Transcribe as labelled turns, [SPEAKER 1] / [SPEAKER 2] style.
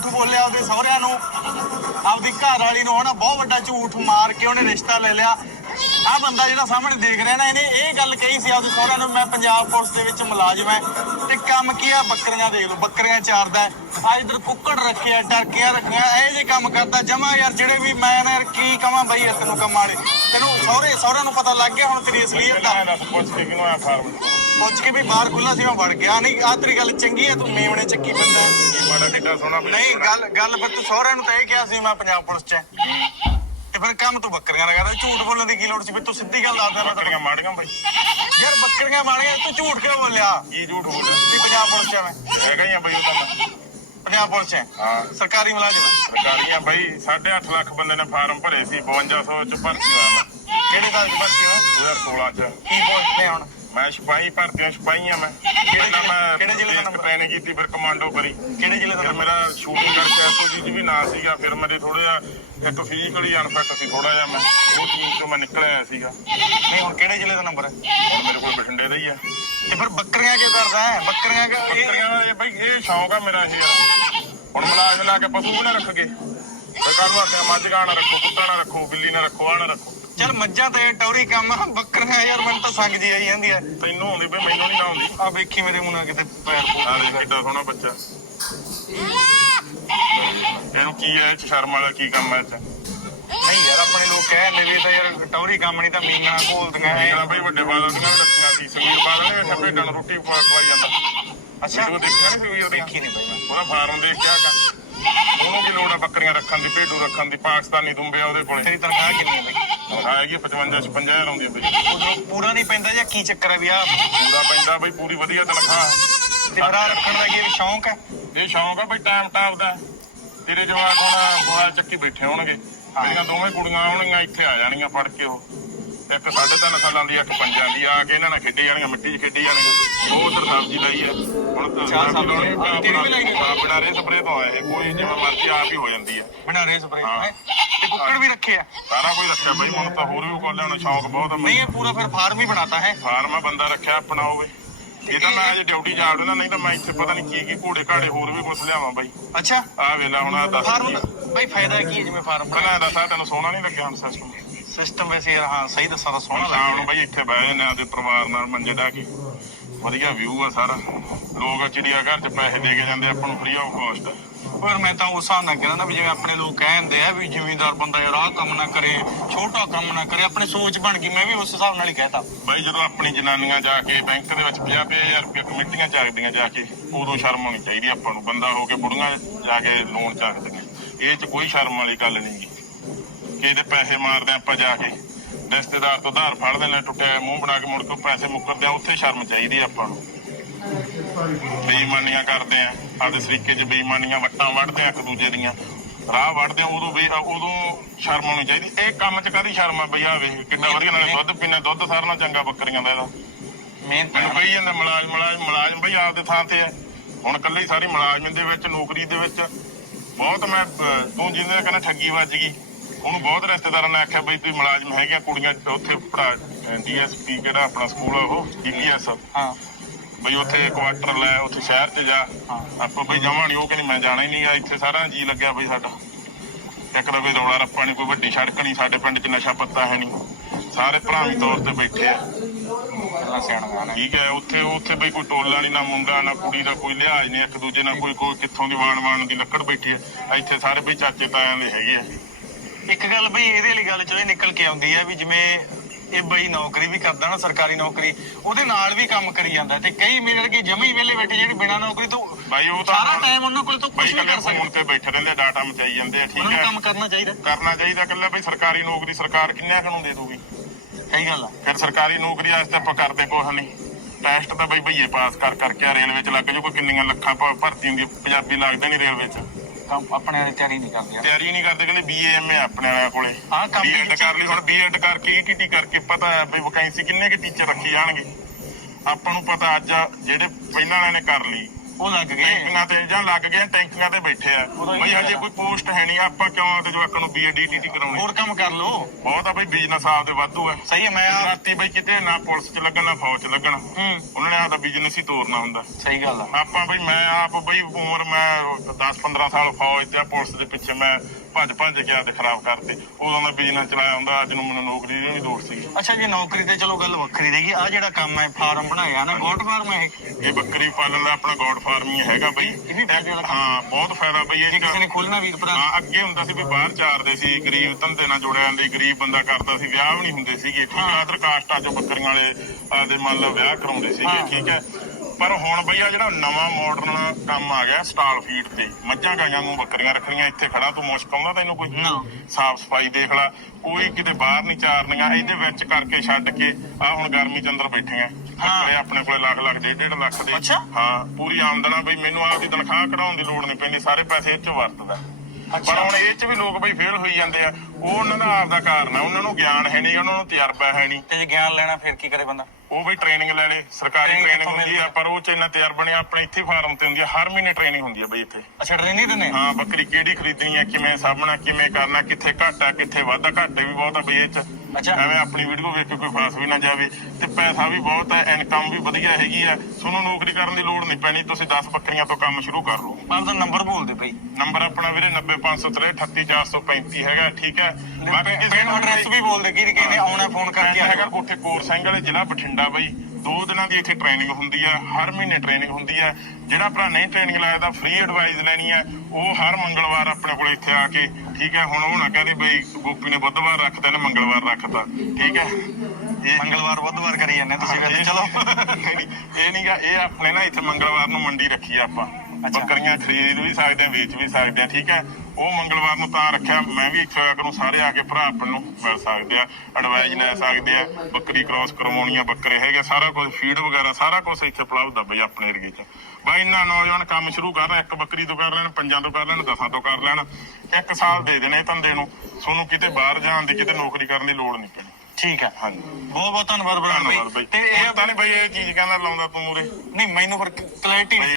[SPEAKER 1] ਝੂਠ ਬੋਲਿਆ ਉਹਦੇ ਸਹੁਰਿਆਂ ਨੂੰ। ਆਪਦੀ ਘਰ ਵਾਲੀ ਨੂੰ ਹਨਾ ਬਹੁਤ ਵੱਡਾ ਝੂਠ ਮਾਰ ਕੇ ਉਹਨੇ ਰਿਸ਼ਤਾ ਲੈ ਲਿਆ। ਆ ਬੰਦਾ ਜਿਹੜਾ ਸਾਹਮਣੇ ਦੇਖ ਰਿਹਾ ਨਾ ਇਹਨੇ ਇਹ ਗੱਲ ਕਹੀ ਸੀ ਆਪਦੇ ਸਹੁਰਿਆਂ ਨੂੰ ਮੈਂ ਪੰਜਾਬ ਪੁਲਿਸ ਦੇ ਵਿੱਚ ਮੁਲਾਜ਼ਮ ਐ ਤੇ ਕੰਮ ਕੀ ਆ? ਬੱਕਰੀਆਂ ਦੇਖ ਲਓ ਬੱਕਰੀਆਂ ਚਾਰਦਾ ਆ ਇਧਰ ਕੁੱਕੜ ਰੱਖਿਆ ਟਰਕੀਆਂ ਰੱਖੀਆਂ ਇਹ ਜੇ ਕੰਮ ਕਰਦਾ ਜਮਾ ਯਾਰ ਜਿਹੜੇ ਵੀ ਮੈਂ ਨਾ ਯਾਰ ਕੀ ਕਵਾਂ ਬਈ ਯਾਰ ਤੈਨੂੰ ਕੰਮ ਵਾਲੇ। ਤੈਨੂੰ ਸਹੁਰੇ ਸਹੁਰਿਆਂ ਨੂੰ ਪਤਾ ਲੱਗ ਗਿਆ ਹੁਣ ਤੇਰੀ ਅਸਲੀਅਤ ਦਾ।
[SPEAKER 2] ਦੱਸ ਪੁੱਛ ਕੇ ਕਿਉਂ ਆਇਆ ਫਾਰਮ?
[SPEAKER 1] ਪੁੱਛ ਕੇ ਵੀ ਬਾਹਰ ਖੁੱਲਾ ਸੀ ਮੈਂ ਵੜ ਗਿਆ। ਨਹੀਂ ਆਹ ਤੇਰੀ ਗੱਲ ਚੰਗੀ ਹੈ ਤੂੰ ਮੇਵਣੇ ਚੱਕੀ ਬੰਦਾ
[SPEAKER 2] ਸੋਹਣਾ
[SPEAKER 1] ਨਹੀਂ ਗੱਲ ਗੱਲ ਫਿਰ ਤੂੰ ਸਹੁਰਿਆਂ ਨੂੰ ਤਾਂ ਇਹ ਕਿਹਾ ਸੀ ਮੈਂ ਪੰਜਾਬ ਪੁਲਿਸ ਚ ਐ। ਤੇ ਫਿਰ ਕੰਮ ਤੂੰ ਬੱਕਰੀਆਂ ਦਾ ਕਰਦਾ ਝੂਠ ਬੋਲਣ ਦੀ ਕੀ ਲੋੜ ਸੀ? ਫਿਰ ਤੂੰ ਸਿੱਧੀ ਗੱਲ ਦੱਸ ਦੇ ਮੈਂ
[SPEAKER 2] ਬੱਕਰੀਆਂ ਮਾੜੀਆਂ ਬਈ।
[SPEAKER 1] ਯਾਰ ਬੱਕਰੀਆਂ ਮਾਰੀਆਂ ਤੂੰ ਝੂਠ ਕਿਉਂ ਬੋਲਿਆ?
[SPEAKER 2] ਕੀ ਝੂਠ ਬੋਲਿਆ?
[SPEAKER 1] ਵੀ ਪੰਜਾਬ ਪੁਲਿਸ ਚ ਮੈਂ।
[SPEAKER 2] ਹੈਗਾ ਹੀ ਆ ਬਈ ਉਹ ਤਾਂ ਮੈਂ
[SPEAKER 1] ਪੰਜਾਬ ਪੁਲਿਸ ਚ।
[SPEAKER 2] ਹਾਂ।
[SPEAKER 1] ਸਰਕਾਰੀ ਮੁਲਾਜ਼ਮ ਐ।
[SPEAKER 2] ਸਰਕਾਰੀਆਂ ਬਈ 8.5 ਲੱਖ ਬੰਦੇ ਨੇ ਫਾਰਮ ਭਰੇ ਸੀ 5200 ਚ ਭਰਤੀ ਹੋਇਆ ਮੈਂ।
[SPEAKER 1] ਕਿਹੜੇ ਕਾਲਜ ਭਰਤੀ ਹੋ
[SPEAKER 2] 2016 ਚ।
[SPEAKER 1] ਕੀ ਪੋਸਟ ਨੇ ਹੁਣ?
[SPEAKER 2] ਮੈਂ ਸਿਪਾਹੀ ਭਰਤੀਆਂ ਸਿਪਾਹੀਆਂ ਮੈਂ।
[SPEAKER 1] ਜ਼ਿਲ੍ਹੇ-
[SPEAKER 2] ਪਹਿਲਾਂ ਮੈਂ
[SPEAKER 1] ਕਿਹੜੇ ਜ਼ਿਲ੍ਹੇ ਦਾ ਨੰਬਰ?
[SPEAKER 2] ਟ੍ਰੇਨਿੰਗ ਕੀਤੀ ਫਿਰ ਕਮਾਂਡੋ ਕਰੀ।
[SPEAKER 1] ਕਿਹੜੇ ਜ਼ਿਲ੍ਹੇ ਦਾ
[SPEAKER 2] ਫਿਰ? ਮੇਰਾ ਸ਼ੂਟਿੰਗ ਕਰਕੇ ਐਸਓਜੀ ਚ ਵੀ ਨਾਂ ਸੀਗਾ ਫਿਰ ਮੇਰੇ ਥੋੜਾ ਜਿਹਾ ਇੱਕ ਫਿਜ਼ੀਕਲੀ ਅਨਫਿਟ ਸੀ ਥੋੜਾ ਜਿਹਾ ਮੈਂ। ਉਹ ਟੀਮ ਤੋਂ ਮੈਂ ਨਿਕਲ ਆਇਆ ਸੀਗਾ।
[SPEAKER 1] ਨਹੀਂ ਹੁਣ ਕਿਹੜੇ ਜ਼ਿਲ੍ਹੇ ਦਾ ਨੰਬਰ ਹੈ?
[SPEAKER 2] ਹੁਣ ਮੇਰੇ ਕੋਲ ਬਠਿੰਡੇ ਦਾ ਹੀ ਆ
[SPEAKER 1] ਤੇ ਫਿਰ ਬੱਕਰੀਆਂ ਕਿਉਂ ਕਰਦਾ ਹੈ? ਬੱਕਰੀਆਂ ਕਿ ਇਹ
[SPEAKER 2] ਬੱਕਰੀਆਂ ਦਾ ਇਹ ਬਈ ਇਹ ਸ਼ੌਂਕ ਆ ਮੇਰਾ ਇਹ। ਹੁਣ ਮੁਲਾਜ਼ਮ ਲਾ ਕੇ ਪਸ਼ੂ ਨਾ ਰੱਖਗੇ ਤੇ ਕੱਲ ਨੂੰ ਆਖਿਆ ਮੱਝ ਗਾਂ ਨਾ ਰੱਖੋ ਕੁੱਤਾ ਨਾ ਰੱਖੋ ਬਿੱਲੀ ਨਾ ਰੱਖੋ ਆ ਨਾ ਰੱਖੋ।
[SPEAKER 1] ਚੱਲ ਮੱਝਾਂ ਤੇ ਟੌਰੀ ਕੰਮ ਆ, ਬੱਕਰੀਆਂ ਯਾਰ ਮੈਨੂੰ ਤਾਂ ਸੰਗ ਜੀ ਆਈ ਜਾਂਦੀ ਹੈ
[SPEAKER 2] ਤੈਨੂੰ ਆਉਂਦੀ ਬਈ ਮੈਨੂੰ ਨਹੀਂ ਨਾ ਆਉਂਦੀ।
[SPEAKER 1] ਆ ਵੇਖੀ ਮੇਰੇ ਮੂੰਹ ਨਾਲ ਕਿਤੇ ਪੈਰ
[SPEAKER 2] ਆ ਦੇਖ ਕਿੱਡਾ ਸੋਹਣਾ ਬੱਚਾ। ਇਹਨੂੰ ਕੀ ਹੈ ਇਹ 'ਚ ਸ਼ਰਮ ਵਾਲਾ ਕੀ ਕੰਮ ਹੈ 'ਚ
[SPEAKER 1] ਨਹੀਂ ਯਾਰ ਆਪਣੇ ਲੋਕ ਕਹਿੰਦੇ ਵੀ ਇਹ ਤਾਂ ਯਾਰ ਟੌਰੀ ਕੰਮ ਨਹੀਂ ਤਾਂ ਮੀਂਗਣਾ ਘੋਲਦੀਆਂ ਐ
[SPEAKER 2] ਇਹਨਾਂ ਬਈ ਵੱਡੇ ਬਾਦਲ ਦੀਆਂ ਵੀ ਰੱਖੀਆਂ ਸੀ ਸਮੀਰ ਬਾਦਲ ਨੇ ਇੱਥੇ ਭੇਡਾਂ ਨੂੰ ਰੋਟੀ ਖਵਾ ਖਵਾਈ ਜਾਂਦਾ।
[SPEAKER 1] ਅੱਛਾ।
[SPEAKER 2] ਉਹ ਦੇਖਿਆ ਨਹੀਂ ਸਮੀਰ ਦੀ
[SPEAKER 1] ਦੇਖੀ ਨਹੀਂ ਬਈ ਮੈਂ।
[SPEAKER 2] ਉਹਦਾ ਫਾਰਮ ਦੇਖ ਕੇ ਆ ਉਹਨੂੰ ਕੀ ਲੋੜ ਆ ਬੱਕਰੀਆਂ ਰੱਖਣ ਦੀ ਭੇਡੂ ਰੱਖਣ ਦੀ ਪਾਕਿਸਤਾਨੀ ਦੁੰਬੇ ਆ ਉਹਦੇ ਕੋਲੇ।
[SPEAKER 1] ਤੇਰੀ ਤਨਖਾਹ ਕਿੰਨੀ ਹੈ ਬਈ?
[SPEAKER 2] ਆਏਗੀ 55 56 ਲਾਉਂਦੀ ਆ ਬਈ।
[SPEAKER 1] ਉਦੋਂ ਪੂਰਾ ਨਹੀਂ ਪੈਂਦਾ ਜਾਂ ਕੀ ਚੱਕਰ ਹੈ ਵੀ ਆ
[SPEAKER 2] ਪੂਰਾ ਪੈਂਦਾ ਬਈ ਪੂਰੀ ਵਧੀਆ ਤਨਖਾਹ।
[SPEAKER 1] ਤੇ ਆਹ ਰੱਖਣ ਦਾ ਕੀ ਸ਼ੌਂਕ ਹੈ
[SPEAKER 2] ਇਹ ਸ਼ੌਂਕ ਆ ਬਈ ਟਾਈਮ ਟਾਪ ਦਾ। ਤੇਰੇ ਜਵਾਕ ਹੁਣ ਮੋਬਾਈਲ ਚੱਕੀ ਬੈਠੇ ਹੋਣਗੇ। ਮੇਰੀਆਂ ਦੋਵੇਂ ਕੁੜੀਆਂ ਆਉਣਗੀਆਂ ਇੱਥੇ ਆ ਜਾਣਗੀਆਂ ਪੜ ਕੇ ਉਹ। ਇੱਕ ਸਾਢੇ ਤਿੰਨ ਸਾਲਾਂ ਦੀ ਇੱਕ ਪੰਜਾਂ ਦੀ ਆ ਕੇ ਇਹਨਾਂ ਨਾਲ ਖੇਡੀ ਜਾਣਗੀਆਂ ਮਿੱਟੀ 'ਚ ਖੇਡੀ ਜਾਣਗੀਆਂ ਉਹ ਉਧਰ ਸਬਜ਼ੀ ਲਾਈ ਹੈ ਹੁਣ ਤਾਂ
[SPEAKER 1] ਸਬਜ਼ੀ ਹੈ। ਤੇਰੀ ਵੀ ਲਾਈ ਹੈ?
[SPEAKER 2] ਹਾਂ, ਬਿਨਾਂ ਰੇ ਸਪਰੇ ਤੋਂ ਆਏ। ਕੋਈ ਜਿਵੇਂ ਮਰਜ਼ੀ ਆਪ ਹੀ ਹੋ ਜਾਂਦੀ ਹੈ
[SPEAKER 1] ਬਿਨਾਂ ਰੇ ਸਪਰੇ
[SPEAKER 2] ਹਾਂ।
[SPEAKER 1] ਤੇ ਕੁੱਕੜ ਵੀ ਰੱਖੇ ਆ।
[SPEAKER 2] ਸਾਰਾ ਕੁਝ ਰੱਖਿਆ ਬਈ ਹੁਣ ਤਾਂ ਹੋਰ ਵੀ ਕੋਲੇ ਹੁਣ ਸ਼ੌਂਕ ਬਹੁਤ ਆ
[SPEAKER 1] ਨਹੀਂ ਇਹ ਪੂਰਾ ਫਿਰ ਫਾਰਮ ਹੀ ਬਣਾਤਾ ਹੈ।
[SPEAKER 2] ਫਾਰਮ ਆ ਬੰਦਾ ਰੱਖਿਆ ਆਪਣਾ ਹੋਵੇ। ਇਹ ਤਾਂ ਮੈਂ ਅਜੇ ਡਿਊਟੀ ਜਾ ਵੜਨਾ ਨਹੀਂ ਤਾਂ ਮੈਂ ਇੱਥੇ ਪਤਾ ਨਹੀਂ ਕੀ ਕੀ ਘੋੜੇ ਘਾੜੇ ਹੋਰ ਵੀ ਕੁਛ ਲਿਆਵਾਂ ਬਾਈ।
[SPEAKER 1] ਅੱਛਾ।
[SPEAKER 2] ਆ ਵੇਲਾ ਹੁਣ ਆਹ ਦੱਸ
[SPEAKER 1] ਫਾਰਮ ਬਈ ਫਾਇਦਾ ਕੀ ਹੈ ਜਿਵੇਂ ਫਾਰਮ
[SPEAKER 2] ਇਹ ਦੱਸਾਂ ਤੈਨੂੰ ਸੋਹਣਾ ਨਹੀਂ ਲੱਗਿਆ ਹੁਣ ਸਿਸਟਮ
[SPEAKER 1] ਸਿਸਟਮ ਵੈਸੇ ਯਾਰ ਹਾਂ ਸਹੀ ਦੱਸਾਂ ਤਾਂ ਸੋਹਣਾ
[SPEAKER 2] ਸ਼ਾਮ ਨੂੰ
[SPEAKER 1] ਲੱਗਦਾ
[SPEAKER 2] ਬਈ ਇੱਥੇ ਬਹਿ ਜਾਂਦੇ ਆ ਤੇ ਪਰਿਵਾਰ ਨਾਲ ਮੰਜੇ ਡਾ ਕੇ। ਵਧੀਆ ਵਿਊ ਆ ਸਾਰਾ। ਲੋਕ ਚਿੜੀਆ ਘਰ ਚ ਪੈਸੇ ਦੇ ਕੇ ਜਾਂਦੇ ਆਪਾਂ ਨੂੰ ਫ੍ਰੀ ਆਫ ਕਾਸਟ
[SPEAKER 1] ਪਰ ਮੈਂ ਤਾਂ ਉਸ ਹਿਸਾਬ ਨਾਲ ਕਹਿੰਦਾ ਨਾ ਵੀ ਜਿਵੇਂ ਆਪਣੇ ਲੋਕ ਕਹਿੰਦੇ ਆ ਵੀ ਜ਼ਿਮੀਂਦਾਰ ਬੰਦਾ ਯਾਰ ਆਹ ਕੰਮ ਨਾ ਕਰੇ ਛੋਟਾ ਕੰਮ ਨਾ ਕਰੇ ਆਪਣੀ ਸੋਚ ਬਣ ਗਈ ਮੈਂ ਵੀ ਉਸ ਹਿਸਾਬ ਨਾਲ ਹੀ ਕਹਿਤਾ।
[SPEAKER 2] ਬਾਈ ਜਦੋਂ ਆਪਣੀ ਜਨਾਨੀਆਂ ਜਾ ਕੇ ਬੈਂਕ ਦੇ ਵਿੱਚ 50-50000 ਰੁਪਏ ਕਮੇਟੀਆਂ ਚੱਕਦੀਆਂ ਜਾ ਕੇ ਉਦੋਂ ਸ਼ਰਮ ਆਉਣੀ ਚਾਹੀਦੀ ਆਪਾਂ ਨੂੰ। ਬੰਦਾ ਹੋ ਕੇ ਬੁੜੀਆਂ ਜਾ ਕੇ ਲੋਨ ਚੱਕਦੀਆਂ ਇਹ ਚ ਕੋਈ ਸ਼ਰਮ ਵਾਲੀ ਗੱਲ ਨਹੀਂ ਗੀ। ਕਿ ਇਹਦੇ ਪੈਸੇ ਮਾਰਦੇ ਆਪਾਂ ਜਾ ਕੇ। ਰਿਸ਼ਤੇਦਾਰ ਤੋਂ ਧਾਰ ਫੜਦੇ ਨੇ ਟੁੱਟਿਆ ਮੂੰਹ ਬਣਾ ਕੇ ਮੁੜ ਕੇ ਪੈਸੇ ਮੁੱਕਰਦੇ ਆ ਉੱਥੇ ਸ਼ਰਮ ਚਾਹੀਦੀ ਆਪਾਂ ਨੂੰ। ਬੇਈਮਾਨੀਆਂ ਕਰਦੇ ਆ ਆਪਦੇ ਸਰੀਕੇ 'ਚ ਬੇਈਮਾਨੀਆਂ ਵੱਟਾਂ ਵੱਢਦੇ ਆ ਇੱਕ ਦੂਜੇ ਦੀਆਂ। ਰਾਹ ਵੱਢਦੇ ਆ ਉਦੋਂ ਵੀ ਉਦੋਂ ਸ਼ਰਮ ਆਉਣੀ ਚਾਹੀਦੀ। ਇਹ ਕੰਮ 'ਚ ਕਾਦੀ ਸ਼ਰਮ ਆ ਬਈ ਆ ਵੇਖ ਕਿੰਨਾ ਵਧੀਆ ਨਾਲੇ ਦੁੱਧ ਪੀਣਾ ਦੁੱਧ ਸਾਰਿਆਂ ਨਾਲੋਂ ਚੰਗਾ ਬੱਕਰੀਆਂ ਦਾ ਇਹਦਾ।
[SPEAKER 1] ਮਿਹਨਤ
[SPEAKER 2] ਮੈਨੂੰ ਕਹੀ ਜਾਂਦੇ ਮੁਲਾਜ਼ਮ ਮੁਲਾਜ਼ਮ ਮੁਲਾਜ਼ਮ ਬਈ ਆਪਦੇ ਥਾਂ ਤੇ ਆ। ਹੁਣ ਕੱਲੇ ਸਾਰੀ ਮੁਲਾਜ਼ਮ ਦੇ ਵਿੱਚ ਨੌਕਰੀ ਦੇ ਵਿੱਚ ਬਹੁਤ ਮੈਂ ਤੂੰ ਜਿਹਦੇ ਕਹਿੰਦਾ ਠੱਗੀ ਵੱਜ ਗਈ। ਉਹਨੂੰ ਬਹੁਤ ਰਿਸ਼ਤੇਦਾਰਾਂ ਨੇ ਆਖਿਆ ਬਈ ਤੁਸੀਂ ਮੁਲਾਜ਼ਮ ਹੈਗੇ ਕੁੜੀਆਂ ਉੱਥੇ ਪੜਾ ਡੀਐਸਪੀ ਕਿਹੜਾ ਆਪਣਾ ਸਕੂਲ ਆ ਉਹ ਡੀਪੀਐਸ
[SPEAKER 1] ਹਾਂ।
[SPEAKER 2] ਬਈ ਉੱਥੇ ਕੁਆਟਰ ਲੈ ਉੱਥੇ ਸ਼ਹਿਰ 'ਚ ਜਾ। ਆਪਾਂ ਬਈ ਜਮਾਂ ਨੀ ਉਹ ਕਹਿੰਦੀ ਮੈਂ ਜਾਣਾ ਹੀ ਨਹੀਂਗਾ ਇੱਥੇ ਸਾਰਾ ਜੀ ਲੱਗਿਆ ਬਈ ਸਾਡਾ। ਇੱਕ ਦਾ ਕੋਈ ਰੌਲਾ ਰੱਪਾ ਨਹੀਂ ਕੋਈ ਵੱਡੀ ਸੜਕ ਨਹੀਂ ਸਾਡੇ ਪਿੰਡ 'ਚ ਨਸ਼ਾ ਪੱਤਾ ਹੈ ਨਹੀਂ ਸਾਰੇ ਭਰਾਵੀ ਤੌਰ ਤੇ ਬੈਠੇ ਆ। ਠੀਕ ਹੈ ਉੱਥੇ ਉੱਥੇ ਬਈ ਕੋਈ ਟੋਲਾ ਨਹੀਂ ਨਾ ਮੁੰਡਾ ਨਾ ਕੁੜੀ ਦਾ ਕੋਈ ਲਿਹਾਜ਼ ਨਹੀਂ ਇੱਕ ਦੂਜੇ ਨਾਲ ਕੋਈ ਕੋਈ ਕਿੱਥੋਂ ਦੀ ਵਾਣ ਵਾਣ ਦੀ ਲੱਕੜ ਬੈਠੀ ਹੈ। ਇੱਥੇ ਸਾਰੇ ਬਈ ਚਾਚੇ ਤਾਇਆਂ ਦੇ ਹੈਗੇ ਆ।
[SPEAKER 1] ਇੱਕ ਗੱਲ ਬਈ ਇਹਦੇ ਵਾਲੀ ਗੱਲ ਚੋਂ ਇਹ ਨਿਕਲ ਕੇ ਆਉਂਦੀ ਹੈ ਵੀ ਜਿਵੇਂ ਇਹ ਬਈ ਨੌਕਰੀ ਵੀ ਕਰਦਾ ਨਾ ਸਰਕਾਰੀ ਨੌਕਰੀ ਉਹਦੇ ਨਾਲ ਵੀ ਕੰਮ ਕਰੀ ਜਾਂਦਾ ਤੇ ਕਈ ਮੇਰੇ ਵਰਗੇ ਜਮੀ ਵੇਲੇ ਬੈਠੇ ਜਿਹੜੇ ਬਿਨਾਂ ਨੌਕਰੀ ਤੋਂ
[SPEAKER 2] ਬਾਈ ਉਹ ਤਾਂ
[SPEAKER 1] ਸਾਰਾ ਟਾਈਮ ਉਹਨਾਂ ਕੋਲ ਤੋਂ ਕੁਝ
[SPEAKER 2] ਬਈ
[SPEAKER 1] ਨਹੀਂ
[SPEAKER 2] ਕੱਲੇ
[SPEAKER 1] ਕਰ ਸਕਦੇ।
[SPEAKER 2] ਫੋਨ ਤੇ ਬੈਠੇ ਰਹਿੰਦੇ ਡਾਟਾ ਮਚਾਈ ਜਾਂਦੇ ਆ ਠੀਕ
[SPEAKER 1] ਉਹਨਾਂ ਨੂੰ
[SPEAKER 2] ਹੈ।
[SPEAKER 1] ਕੰਮ ਕਰਨਾ ਚਾਹੀਦਾ।
[SPEAKER 2] ਕਰਨਾ ਚਾਹੀਦਾ ਕੱਲੇ ਬਈ ਸਰਕਾਰੀ ਨੌਕਰੀ ਸਰਕਾਰ ਕਿੰਨਿਆਂ ਕੁ ਨੂੰ ਦੇ ਦੂਗੀ
[SPEAKER 1] ਸਹੀ ਗੱਲ ਆ।
[SPEAKER 2] ਫਿਰ ਸਰਕਾਰੀ ਨੌਕਰੀ ਵਾਸਤੇ ਆਪਾਂ ਕਰਦੇ ਕੁਛ ਨਹੀਂ। ਟੈਸਟ ਤਾਂ ਬਈ ਭਈਏ ਪਾਸ ਕਰ ਕਰਕੇ ਆ ਰੇਲਵੇ ਚ ਲੱਗ ਜੂ ਕੋਈ ਕਿੰਨੀਆਂ ਲੱਖਾਂ ਭ- ਭਰਤੀ ਹੁੰਦੀ ਆ, ਪੰਜਾਬੀ ਲੱਗਦੇ ਨਹੀਂ ਰੇਲਵੇ ਚ।
[SPEAKER 1] ਕੰਮ ਆਪਣੇ ਵਾਲੀ ਤਿਆਰੀ ਨਹੀਂ ਕਰਦੇ
[SPEAKER 2] ਤਿਆਰੀ ਨਹੀਂ ਕਰਦੇ ਕਹਿੰਦੇ ਬੀਏ ਐਮਏ ਆਪਣੇ ਵਾਲਿਆਂ ਕੋਲੇ।
[SPEAKER 1] ਹਾਂ, ਕੰਮ
[SPEAKER 2] ਬੀਐਡ ਕਰ ਲਈ ਹੁਣ ਬੀਐਡ ਕਰਕੇ ਈਟੀਟੀ ਕਰਕੇ ਪਤਾ ਹੈ ਵੀ ਵੈਕੈਂਸੀ ਕਿੰਨੇ ਕਿ ਟੀਚਰ ਰੱਖੀ ਜਾਣਗੇ। ਆਪਾਂ ਨੂੰ ਪਤਾ ਅੱਜ ਜਿਹੜੇ ਪਹਿਲਾਂ ਵਾਲਿਆਂ ਨੇ ਕਰ ਲਈ
[SPEAKER 1] ਉਹ ਲੱਗ ਗਏ
[SPEAKER 2] ਟੈਂਕੀਆਂ ਤੇ ਜਾਂ ਲੱਗ ਗਏ ਟੈਂਕੀਆਂ ਤੇ ਬੈਠੇ ਆ। ਬਈ ਹਜੇ। ਕੋਈ ਪੋਸਟ ਹੈ ਨਹੀਂ ਆਪਾਂ ਕਿਉਂ ਆਦੇ ਜਵਾਕਾਂ ਨੂੰ ਬੀਏਡੀਟੀਟੀ ਕਰਾਉਣੀ?
[SPEAKER 1] ਹੋਰ ਕੰਮ ਕਰ ਲੋ
[SPEAKER 2] ਬਹੁਤ ਆ ਬਈ ਬਿਜ਼ਨਸ ਆਪਦੇ ਵਾਧੂ ਆ।
[SPEAKER 1] ਸਹੀ ਹੈ ਮੈਂ
[SPEAKER 2] ਰਾਤੀ ਬਈ ਕਿਤੇ ਨਾ ਪੁਲਿਸ 'ਚ ਲੱਗਣ ਨਾ ਫੌਜ 'ਚ ਲੱਗਣ। ਉਹਨਾਂ ਨੇ ਆਪਦਾ ਬਿਜ਼ਨਸ ਹੀ ਤੋਰਨਾ ਹੁੰਦਾ।
[SPEAKER 1] ਸਹੀ ਗੱਲ ਆ।
[SPEAKER 2] ਆਪਾਂ ਬਈ ਮੈਂ ਆਪ ਬਈ ਉਮਰ ਮੈਂ 10 15 ਸਾਲ ਫੌਜ ਤੇ ਪੁਲਿਸ ਦੇ ਪਿੱਛੇ ਮੈਂ ਭੱਜ ਭੱਜ ਕੇ ਆਪਦੇ ਖਰਾਬ ਕਰਤੇ। ਉਦੋਂ ਦਾ ਬਿਜ਼ਨਸ ਚਲਾਇਆ ਹੁੰਦਾ ਅੱਜ ਨੂੰ ਮੈਨੂੰ ਨੌਕਰੀ ਦੀ ਵੀ ਲੋੜ ਸੀ
[SPEAKER 1] ਅੱਛਾ ਜੀ ਨੌਕਰੀ ਤੇ ਚਲੋ ਗੱਲ ਵੱਖਰੀ ਰਹੀ ਆ ਜਿਹੜਾ ਕੰਮ ਹੈ ਫਾਰਮ ਬਣਾਇਆ ਨਾ ਗੋਟ ਫਾਰਮ ਹੈ ਇਹ?
[SPEAKER 2] ਇਹ ਬੱਕਰੀ ਪਾਲਣ ਦਾ ਆਪਣਾ ਗੋਡ ਫਾਰਮਿੰਗ ਹੈਗਾ ਬਈ।
[SPEAKER 1] ਇਹ ਵੀ ਫਾਇਦੇ ਵਾਲਾ ਕੰਮ।
[SPEAKER 2] ਹਾਂ ਬਹੁਤ ਫਾਇਦਾ ਬਈ ਇਹ
[SPEAKER 1] ਕਿਸੇ ਨੇ ਖੋਲਣਾ ਵੀਰ ਭਰਾ।
[SPEAKER 2] ਹਾਂ ਅੱਗੇ ਹੁੰਦਾ ਸੀ ਵੀ ਬਾਹਰ ਚਾਰਦੇ ਸੀ ਗਰੀਬ ਧੰਦੇ ਨਾਲ ਜੁੜਿਆ ਜਾਂਦੇ ਗਰੀਬ ਬੰਦਾ ਕਰਦਾ ਸੀ ਵਿਆਹ ਵੀ ਨਹੀਂ ਹੁੰਦੇ ਸੀਗੇ ਠੀਕ
[SPEAKER 1] ਹਾਂ।
[SPEAKER 2] ਹੈ। ਅਦਰ ਕਾਸਟਾਂ ਚੋਂ ਬੱਕਰੀਆਂ ਵਾਲੇ ਆਪਦੇ ਮੰਨ ਲਓ ਵਿਆਹ ਕਰਾਉਂਦੇ ਸੀਗੇ
[SPEAKER 1] ਹਾਂ।
[SPEAKER 2] ਠੀਕ ਹੈ। ਪਰ ਹੁਣ ਬਈ ਆ ਜਿਹੜਾ ਨਵਾਂ ਮਾਡਰਨ ਕੰਮ ਆ ਗਿਆ ਸਟਾਲ ਫੀਡ ਤੇ ਮੱਝਾਂ ਗਾਈਆਂ ਨੂੰ ਬੱਕਰੀਆਂ ਰੱਖਣੀਆਂ ਇੱਥੇ ਖੜਾ ਤੂੰ ਮੁਸ਼ਕ ਆਉਂਦਾ ਤੈਨੂੰ ਕੋਈ। ਸਾਫ਼ ਸਫ਼ਾਈ ਦੇਖ ਲੈ ਕੋਈ ਕਿਤੇ ਬਾਹਰ ਨਹੀਂ ਚਾਰਨੀਆਂ ਇਹਦੇ ਵਿੱਚ ਕਰਕੇ ਛੱਡ ਕੇ ਆ ਹੁਣ ਗਰਮੀ ਚ ਅੰਦਰ ਬੈਠੀਆਂ। ਬੱਕਰੇ ਆਪਣੇ ਕੋਲੇ ਲੱਖ ਲੱਖ ਡੇਢ ਡੇਢ ਲੱਖ ਦੇ।
[SPEAKER 1] ਅੱਛਾ।
[SPEAKER 2] ਹਾਂ ਪੂਰੀ ਆਮਦਨ ਆ ਬਈ ਮੈਨੂੰ ਆਪਦੀ ਤਨਖਾਹ ਕਢਾਉਣ ਦੀ ਲੋੜ ਨਹੀਂ ਪੈਂਦੀ ਸਾਰੇ ਪੈਸੇ ਇਹ ਚੋਂ ਵਰਤਦਾ। ਪਰ ਹੁਣ ਇਹ ਚ ਵੀ ਲੋਕ ਬਈ ਫੇਲ ਹੋਈ ਜਾਂਦੇ ਆ। ਉਹ ਉਹਨਾਂ ਦਾ ਆਪਦਾ ਕਾਰਨ ਆ ਉਹਨਾਂ ਨੂੰ ਗਿਆਨ ਹੈ ਨਹੀਂ ਉਹਨਾਂ ਨੂੰ ਤਜਰਬਾ ਹੈ ਨਹੀਂ।
[SPEAKER 1] ਤੇ ਜੇ ਗਿਆਨ ਲੈਣਾ ਫਿਰ ਕੀ ਕਰੇ ਬੰਦਾ?
[SPEAKER 2] ਉਹ ਬਈ ਟ੍ਰੇਨਿੰਗ ਲੈ ਲੇ ਸਰਕਾਰੀ
[SPEAKER 1] Training
[SPEAKER 2] ਟ੍ਰੇਨਿੰਗ
[SPEAKER 1] ਕਿੱਥੋਂ
[SPEAKER 2] ਹੁੰਦੀ ਆ ਪਰ ਉਹ ਚ ਇੰਨਾ ਤਜਰਬਾ ਨਹੀਂ ਆਪਣੇ ਇੱਥੇ ਫਾਰਮ ਤੇ ਹੁੰਦੀ ਆ ਹਰ ਮਹੀਨੇ ਟ੍ਰੇਨਿੰਗ ਹੁੰਦੀ ਆ ਬਈ ਇੱਥੇ।
[SPEAKER 1] ਅੱਛਾ ਟ੍ਰੇਨਿੰਗ ਦਿੰਦੇ
[SPEAKER 2] ਹਾਂ ਬੱਕਰੀ ਕਿਹੜੀ ਖਰੀਦਣੀ ਆ ਕਿਵੇਂ ਸਾਹਮਣਾ ਕਿਵੇਂ ਕਰਨਾ ਕਿੱਥੇ ਘਾਟਾ ਕਿੱਥੇ ਵਾਧਾ ਘਾਟੇ ਵੀ ਬਹੁਤ ਆ ਬਈ ਇਹ ਚ।
[SPEAKER 1] ਅੱਛਾ।
[SPEAKER 2] ਐਵੇਂ ਆਪਣੀ ਵੀਡੀਓ ਵੇਖ ਕੇ ਕੋਈ ਫਸ ਵੀ ਨਾ ਜਾਵੇ ਤੇ ਪੈਸਾ ਵੀ ਬਹੁਤ ਹੈ ਇਨਕਮ ਵੀ ਵਧੀਆ ਹੈਗੀ ਆ ਤੁਹਾਨੂੰ ਨੌਕਰੀ ਕਰਨ ਦੀ ਲੋੜ ਨਹੀਂ ਪੈਣੀ ਤੁਸੀਂ 10 ਬੱਕਰੀਆਂ ਤੋਂ ਕੰਮ ਸ਼ੁਰੂ ਕਰ ਲਓ।
[SPEAKER 1] ਤਾਂ ਨੰਬਰ ਬੋਲਦੇ ਭਾਈ
[SPEAKER 2] ਨੰਬਰ ਆਪਣਾ ਵੀਰੇ 90563 38435 ਹੈਗਾ ਠੀਕ ਹੈ ਬਾਕੀ ਕਿਸੇ
[SPEAKER 1] ਪਿੰਡ
[SPEAKER 2] ਨੂੰ
[SPEAKER 1] ਐਡਰੈਸ ਵੀ ਬੋਲਦੇ ਕਿ ਕਹਿੰਦੇ ਆਉਣਾ ਫੋਨ ਕਰਕੇ
[SPEAKER 2] ਪਿੰਡ
[SPEAKER 1] ਆ
[SPEAKER 2] ਹੈਗਾ ਕੋਠੇ ਕੋਰ ਸਿੰਘ ਵਾਲੇ ਜ਼ਿਲ੍ਹਾ ਬਠਿੰਡਾ ਬਈ। ਦੋ ਦਿਨਾਂ ਦੀ ਇੱਥੇ ਟ੍ਰੇਨਿੰਗ ਹੁੰਦੀ ਆ ਹਰ ਮਹੀਨੇ ਟ੍ਰੇਨਿੰਗ ਹੁੰਦੀ ਆ। ਜਿਹੜਾ ਭਰਾ ਨਹੀਂ ਟ੍ਰੇਨਿੰਗ ਲਾਇਆ ਤਾਂ ਫ੍ਰੀ ਐਡਵਾਈਸ ਲੈਣੀ ਆ। ਉਹ ਹਰ ਮੰਗਲਵਾਰ ਆਪਣੇ ਕੋਲ ਇੱਥੇ ਆ ਕੇ ਠੀਕ ਹੈ ਹੁਣ ਉਹ ਨਾ ਕਹਿੰਦੇ ਬਈ ਗੋਪੀ ਨੇ ਬੁੱਧਵਾਰ ਰੱਖਤਾ ਨੇ ਮੰਗਲਵਾਰ ਰੱਖਤਾ ਠੀਕ ਹੈ ਇਹ
[SPEAKER 1] ਮੰਗਲਵਾਰ ਬੁੱਧਵਾਰ ਕਰੀ ਜਾਂਦੇ ਤੁਸੀਂ ਫਿਰ ਚਲੋ।
[SPEAKER 2] ਇਹ ਨਹੀਂਗਾ ਇਹ ਆਪਣੇ ਨਾ ਇੱਥੇ ਮੰਗਲਵਾਰ ਨੂੰ ਮੰਡੀ ਰੱਖੀ ਆ ਆਪਾਂ। ਬੱਕਰੀਆਂ ਖਰੀਦ ਵੀ ਸਕਦੇ ਆ ਵੇਚ ਵੀ ਸਕਦੇ ਆ ਠੀਕ ਹੈ? ਉਹ ਮੰਗਲਵਾਰ ਨੂੰ ਤਾਂ ਰੱਖਿਆ ਮੈਂ ਵੀ ਇੱਥੇ ਆਇਆ ਕਰੂੰ ਸਾਰੇ ਆ ਕੇ ਭਰਾ ਆਪਾਂ ਨੂੰ ਮਿਲ ਸਕਦੇ ਆ ਐਡਵਾਈਸ ਲੈ ਸਕਦੇ ਆ ਬੱਕਰੀ ਕ੍ਰਾਸ ਕਰਵਾਉਣੀ ਆ ਬੱਕਰੇ ਹੈਗੇ ਸਾਰਾ ਕੁਝ ਫੀਡ ਵਗੈਰਾ ਸਾਰਾ ਕੁਝ ਇੱਥੇ ਆ ਬਈ ਆਪਣੇ ਏਰੀਏ 'ਚ। ਬਾਈ ਇੰਨਾ ਨੌਜਵਾਨ ਕੰਮ ਸ਼ੁਰੂ ਕਰ ਰਿਹਾ ਇੱਕ ਬੱਕਰੀ ਤੋਂ ਕਰ ਲੈਣ ਪੰਜਾਂ ਤੋਂ ਕਰ ਲੈਣ ਦਸਾਂ ਤੋਂ ਕਰ ਲੈਣ ਇੱਕ ਸਾਲ ਦੇ ਦੇਣੇ ਧੰਦੇ ਨੂੰ ਤੁਹਾਨੂੰ ਕਿਤੇ ਬਾਹਰ ਜਾਣ ਦੀ ਕਿਤੇ ਨੌਕਰੀ ਕਰਨ ਦੀ ਲੋੜ ਨਹੀਂ ਪੈਣੀ।
[SPEAKER 1] ਠੀਕ ਹੈ।
[SPEAKER 2] ਹਾਂਜੀ।
[SPEAKER 1] ਬਹੁਤ ਬਹੁਤ ਧੰਨਵਾਦ ਬਰਾਨ
[SPEAKER 2] ਬਾਈ।
[SPEAKER 1] ਤੇ
[SPEAKER 2] ਇਹ
[SPEAKER 1] ਇਹ
[SPEAKER 2] ਤਾਂ ਨਹੀਂ ਬਈ ਇਹ ਚੀਜ਼ ਕਹਿੰਦਾ ਲਾਉਂਦਾ ਤੂੰ ਮੂਰੇ
[SPEAKER 1] ਨਹੀਂ ਮੈਨੂੰ ਫਿਰ ਕਲੈਰਿਟੀ